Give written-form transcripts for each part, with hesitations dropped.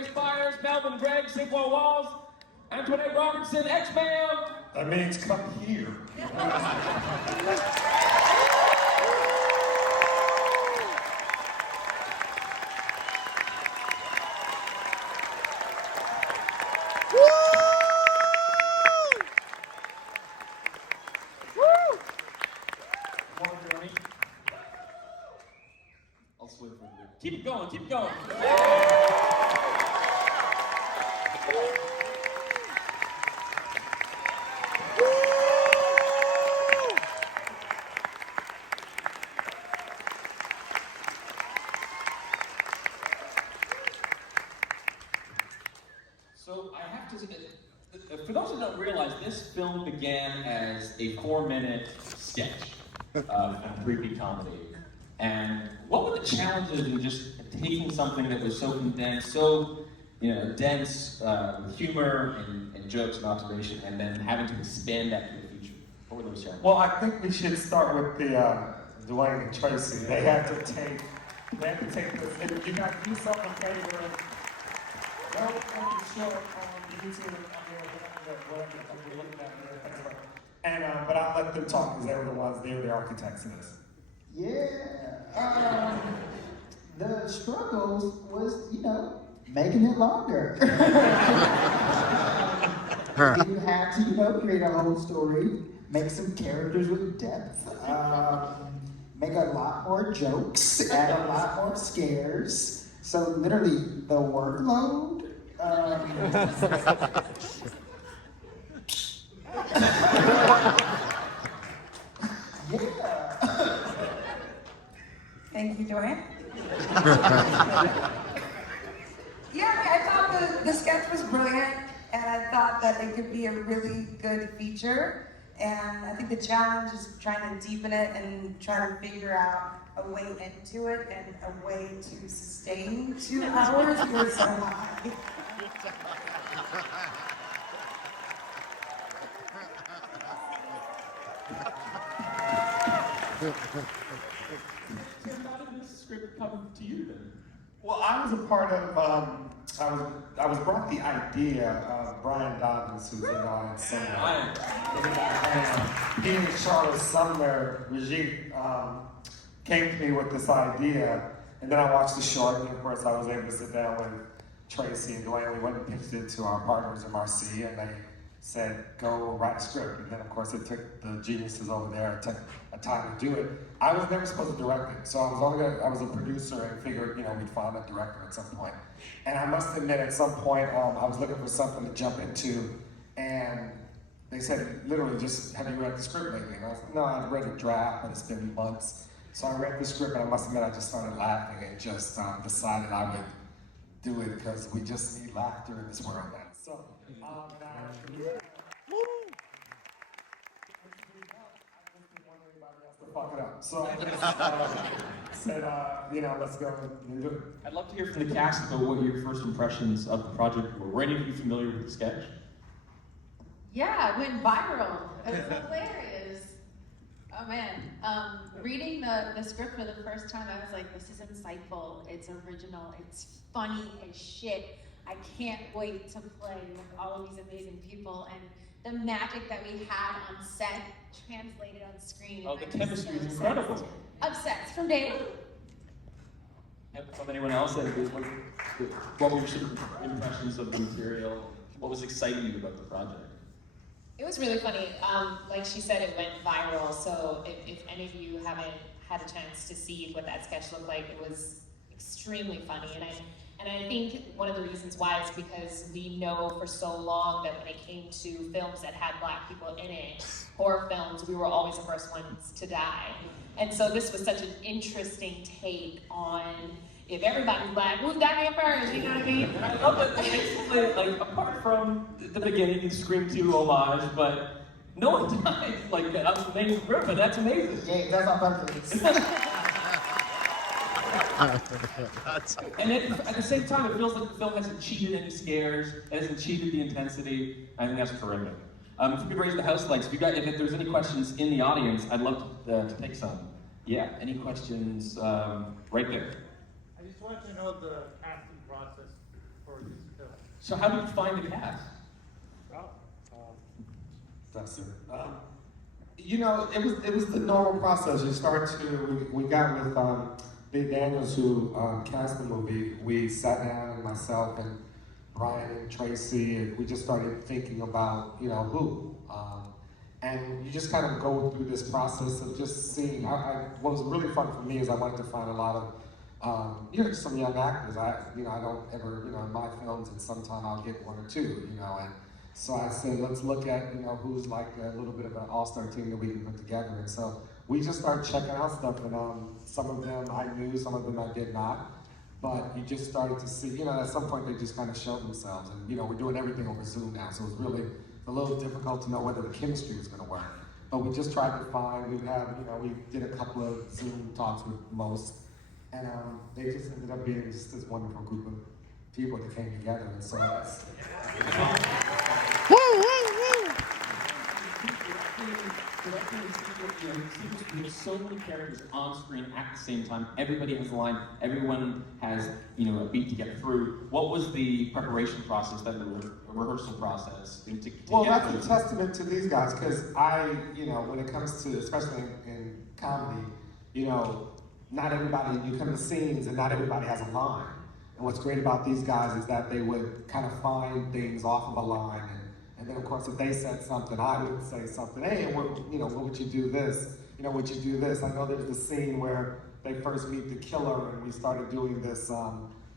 Grace Byers, Melvin Gregg, Sigwell Walls, Antoinette Robertson, x-mayo. That means come here. I'll swim for you. Keep it going, keep it going. So I have to, for those who don't realize, this film began as a 4-minute sketch of 3D comedy. And what were the challenges in just taking something that was so condensed, so dense with humor and jokes and observation, and then having to expand that to the future? What were those challenges? Well, I think we should start with the Dwayne and Tracy. They had to take this. And you got to do something on paper. Don't show it on YouTube and but I'll let them talk because they were the architects of this. Yeah. The struggles was, making it longer. You had to, create a whole story, make some characters with depth, make a lot more jokes, add a lot more scares. So literally, the workload. Yeah. Thank you, Dwayne. Yeah, I thought the sketch was brilliant, and I thought that it could be a really good feature. And I think the challenge is trying to deepen it and trying to figure out a way into it and a way to sustain 2 hours was so high. How did this script come to you then? Well, I was a part of, I was brought the idea of Brian Dobbins, who's in the audience somewhere. And he and Charlotte Sumner, Regine, came to me with this idea, and then I watched the short, and of course I was able to sit down with Tracy and Dwayne. We went and pitched it to our partners in Marcy, and they said, go write a script. And then of course it took the geniuses over there, it took a time to do it. I was never supposed to direct it, so I was a producer and figured, we'd find a director at some point. And I must admit, at some point, I was looking for something to jump into, and they said, literally, just, have you read the script lately? And I was like, no, I've read a draft, but it's been months. So I read the script, and I must admit, I just started laughing and just decided I would do it because we just need laughter in this world now. So, fuck it up. So I just said, let's go and do it. I'd love to hear from the cast about what your first impressions of the project were. Were any of you familiar with the sketch? Yeah, it went viral. It was hilarious. Oh man, reading the script for the first time, I was like, this is insightful, it's original, it's funny as shit. I can't wait to play with all of these amazing people, and the magic that we had on set translated on screen. Oh, the chemistry is incredible. Obsessed from day one. And from anyone else, what were your impressions of the material? What was exciting you about the project? It was really funny. Like she said, it went viral, so if any of you haven't had a chance to see what that sketch looked like, it was extremely funny. And I think one of the reasons why is because we know for so long that when it came to films that had Black people in it, horror films, we were always the first ones to die. And so this was such an interesting take on, if everybody's Black, who's dying first, you know what I mean? I love that basically, like, apart from the beginning, you Scream 2 homage, but no one dies, like, that's the main group, but that's amazing. Yeah, that's on purpose. And at the same time, it feels like the film hasn't cheated any scares, it hasn't cheated the intensity. I think that's terrific. If you could raise the house lights, if there's any questions in the audience, I'd love to take some. Yeah, any questions right there? I just wanted to know the casting process for this So how did you find the cast? That's it. You know, it was the normal process. You start to, we got with Big Daniels, who cast the movie. We sat down, and myself and Brian and Tracy, and we just started thinking about, you know, who. And you just kind of go through this process of just seeing. What was really fun for me is I wanted to find a lot of, you know, some young actors. I don't ever, you know, in my films, and sometime I'll get one or two, you know, and so I said, let's look at, you know, who's like a little bit of an all-star team that we can put together. And so we just started checking out stuff, and some of them I knew, some of them I did not. But you just started to see, you know, at some point they just kind of showed themselves. And, you know, we're doing everything over Zoom now, so it was really a little difficult to know whether the chemistry was going to work. But we just tried to find, we did a couple of Zoom talks with most, and they just ended up being just this wonderful group of people that came together. And so that's... There's so many characters on screen at the same time. Everybody has a line. Everyone has, you know, a beat to get through. What was the preparation process, then the rehearsal process? Well, that's a testament to these guys, because you know, when it comes to, especially in comedy, you know, not everybody, you come to scenes and not everybody has a line. And what's great about these guys is that they would kind of find things off of a line, and then of course if they said something, I would say something. Hey, what would you do this? You know, would you do this? I know there's the scene where they first meet the killer, and we started doing this.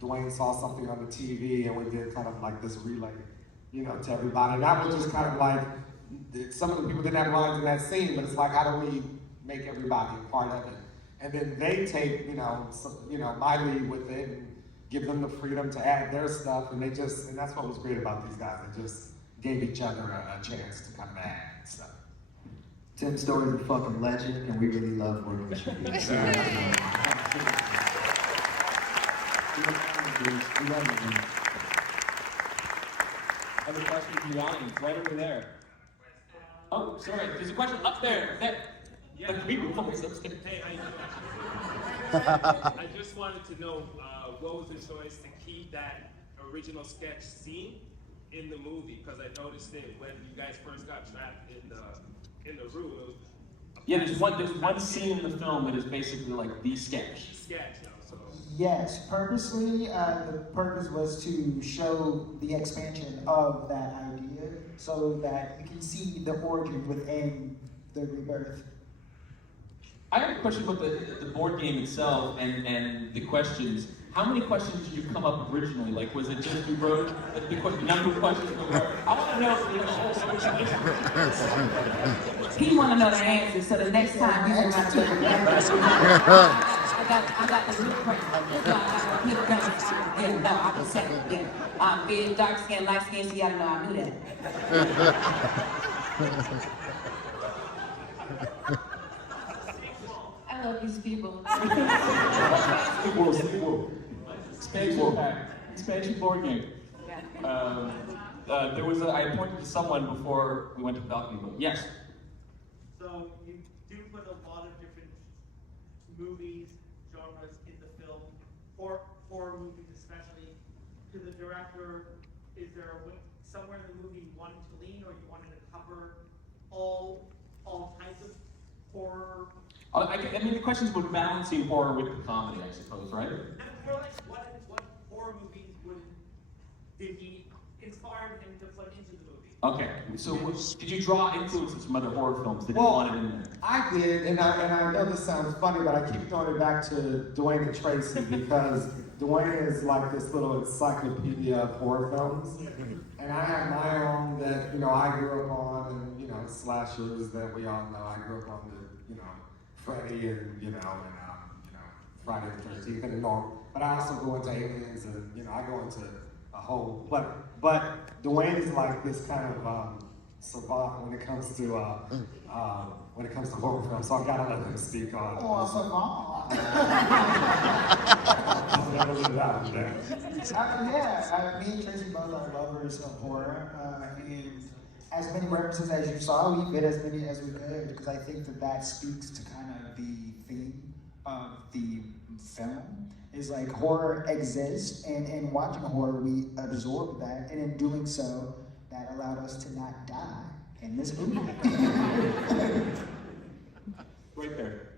Dwayne saw something on the TV, and we did kind of like this relay, you know, to everybody. And that was just kind of like, some of the people didn't have lines in that scene, but it's like, how do we make everybody a part of it? And then they take, my lead with it, and give them the freedom to add their stuff, and and that's what was great about these guys. They just gave each other a chance to kind of add stuff. Tim Story's a fucking legend, and we really love working with you. Other questions from the audience, right over there. Oh, sorry, there's a question up there. Yeah. Hey, how you doing? I just wanted to know what was the choice to keep that original sketch scene in the movie? Because I noticed it when you guys first got trapped in the room. It was there's one scene in the film that is basically like the sketch. So. Yes, purposely, the purpose was to show the expansion of that idea so that you can see the origin within the rebirth. I have a question about the board game itself and the questions. How many questions did you come up originally? Like, was it just you wrote the number of questions? I want to know. He want to know the answers, so the next time you remember to I got the blueprint. Yeah, no, I can say it. Yeah, big, dark skin, light skin, so you gotta know I knew that. I love these people. Sequel. Expansion board game. I pointed to someone before we went to the balcony, but yes. So you do put a lot of different movies, genres in the film, horror movies especially. To the director, is there somewhere in the movie you wanted to lean, or you wanted to cover all types of horror? I mean, the question's about balancing horror with the comedy, I suppose, right? And more like, what horror movies did he inspire him to put into the movie? Okay, so did you draw influences from other horror films that you Well, wanted in there? I did, and I know this sounds funny, but I keep throwing it back to Dwayne and Tracy because Dwayne is like this little encyclopedia of horror films, and I have my own that I grew up on, and slashers that we all know. I grew up on the Freddy and Friday the 13th and normal. But I also go into aliens and I go into a whole. But Dwayne is like this kind of savant when it comes to horror films. So I gotta let him speak on. Oh, savant. I'll never leave that one there. Me and Tracy both are lovers of horror, and as many references as you saw, we did as many as we could, because I think that speaks to kind of the theme of the film is like horror exists, and in watching horror we absorb that, and in doing so, that allowed us to not die in this movie. Right there.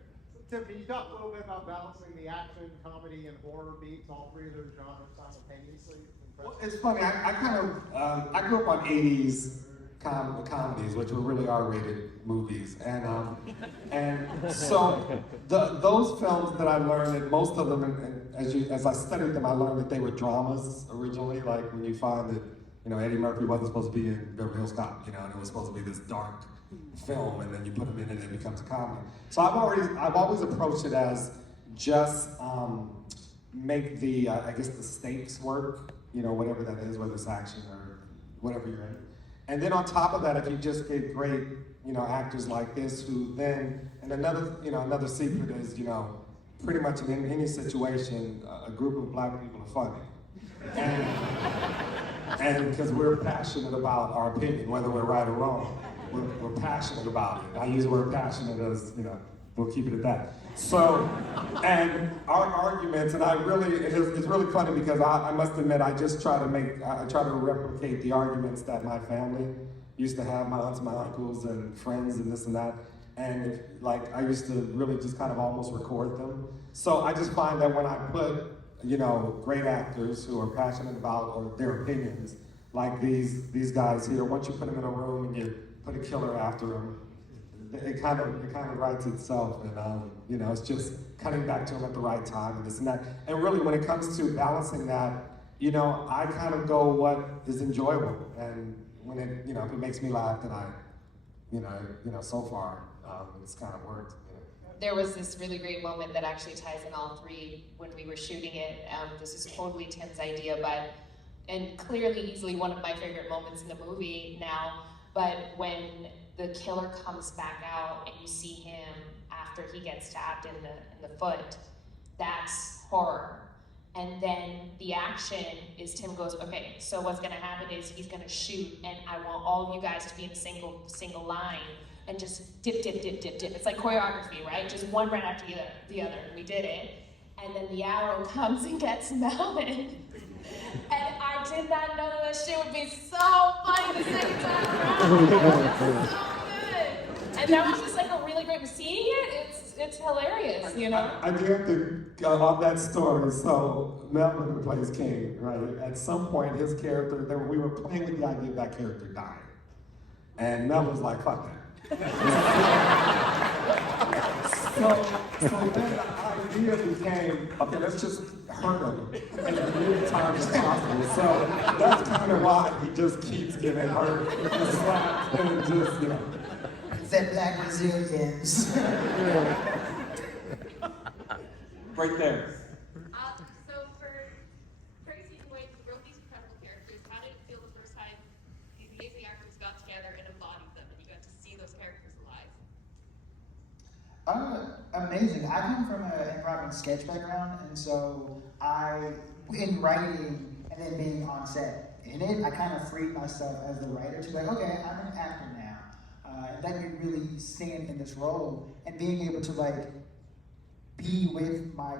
Tim, can you talk a little bit about balancing the action, comedy, and horror beats, all three of those genres simultaneously? Well, it's funny, I kind of, I grew up on 80s comedies, which were really R-rated movies, and so those films that I learned, and most of them, and as I studied them, I learned that they were dramas originally, like when you find that, you know, Eddie Murphy wasn't supposed to be in Beverly Hills Cop, you know, and it was supposed to be this dark film, and then you put him in and it becomes a comedy. So I've always approached it as just make the, I guess the stakes work, you know, whatever that is, whether it's action or whatever you're in. And then on top of that, if you just get great, you know, actors like this who then, and another secret is, you know, pretty much in any situation, a group of black people are funny. And because we're passionate about our opinion, whether we're right or wrong, we're passionate about it. I use the word passionate as, you know, we'll keep it at that. So, and our arguments, and it's really funny because I must admit, I try to replicate the arguments that my family used to have, my aunts, my uncles, and friends, and this and that. And I used to really just kind of almost record them. So I just find that when I put, you know, great actors who are passionate about or their opinions, like these guys here, once you put them in a room and you put a killer after them, it kind of writes itself, and you know, it's just cutting back to them at the right time and this and that. And really, when it comes to balancing that, you know, I kind of go what is enjoyable, and when it, you know, if it makes me laugh, then you know, so far it's kind of worked. You know. There was this really great moment that actually ties in all three when we were shooting it. This is totally Tim's idea, and clearly, easily one of my favorite moments in the movie now. But when the killer comes back out and you see him after he gets stabbed in the foot, that's horror. And then the action is Tim goes, okay, so what's gonna happen is he's gonna shoot, and I want all you guys to be in a single line and just dip, dip, dip, dip, dip. It's like choreography, right? Just one right after the other. We did it. And then the arrow comes and gets Melvin. And I did not know that shit would be so funny the second time around. It was so good. And that was just like a really great, seeing it, it's hilarious, you know? I do have to go on that story. So Melvin, who plays King, right? At some point, his character, we were playing with the idea of that character dying. And Melvin was like, fuck that. So then the idea became, okay, let's just hurt him as many times as possible. So that's kind of why he just keeps getting hurt and slapped and just, you know. That black resilience. Right there. So for Tracy and Wade, who wrote these incredible characters, how did it feel the first time these amazing actors got together and embodied them, and you got to see those characters alive? Amazing. I come from an improv and sketch background, and so in writing and then being on set in it, I kind of freed myself as the writer to be like, okay, I'm an actor now. And let me really stand in this role, and being able to like be with my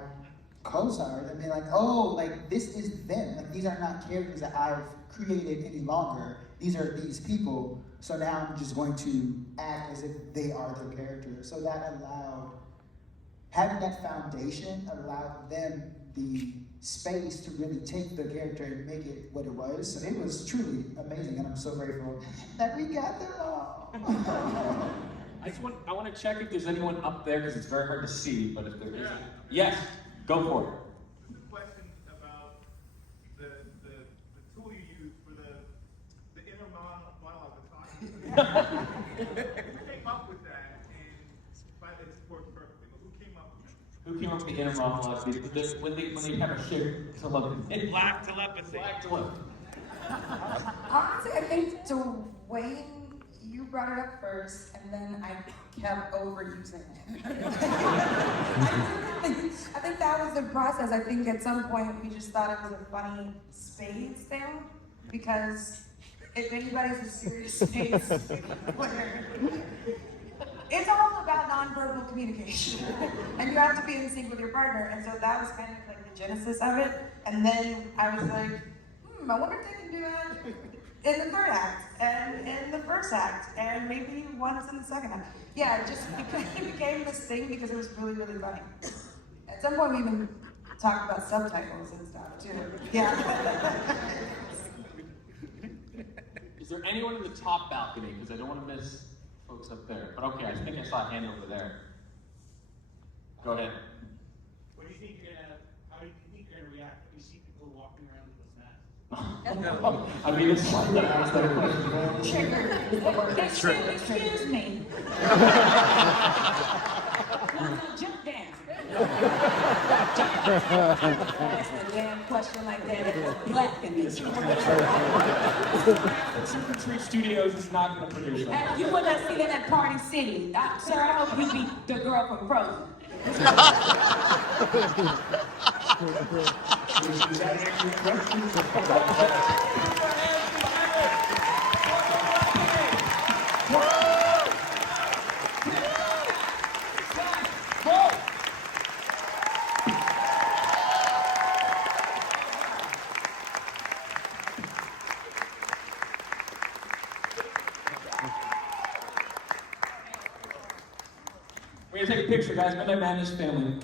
co-stars and be like, oh, like this is them. Like these are not characters that I've created any longer. These are these people. So now I'm just going to act as if they are their characters. So that having that foundation allowed them the space to really take the character and make it what it was. So it was truly amazing, and I'm so grateful that we got them all. I want to check if there's anyone up there, because it's very hard to see, but if there is, yes, go for it. Just a question about the tool you use for the inner monologue of talking. Who came up with that, and it worked perfectly, but who came up with it? Who came up with the inner monologue? When they have a shared telepathy. Black telepathy. Black telepathy. Honestly, I think Dwayne, you brought it up first, and then I kept overusing it. I think that was the process. I think at some point we just thought it was a funny spades thing, because if anybody's a serious spades player, it's all about nonverbal communication. And you have to be in sync with your partner. And so that was kind of like the genesis of it. And then I was like, I wonder if they can do that in the third act, and in the first act, and maybe once in the second act. Yeah, it just became this thing because it was really, really funny. At some point we even talked about subtitles and stuff too. Yeah. Is there anyone in the top balcony? Because I don't want to miss folks up there. But okay, I think I saw a hand over there. Go ahead. What do you think how do you think you're gonna react if you see people walking around with those masks? I mean, it's fun to ask that question. Excuse me. Jump down. Ask a damn question like that. It's blackening. Tree Studios is not going to produce that. You will not see that at Party City. Sir, I hope you be the girl from Frozen. We're going to take a picture, guys. Midnight Madness family.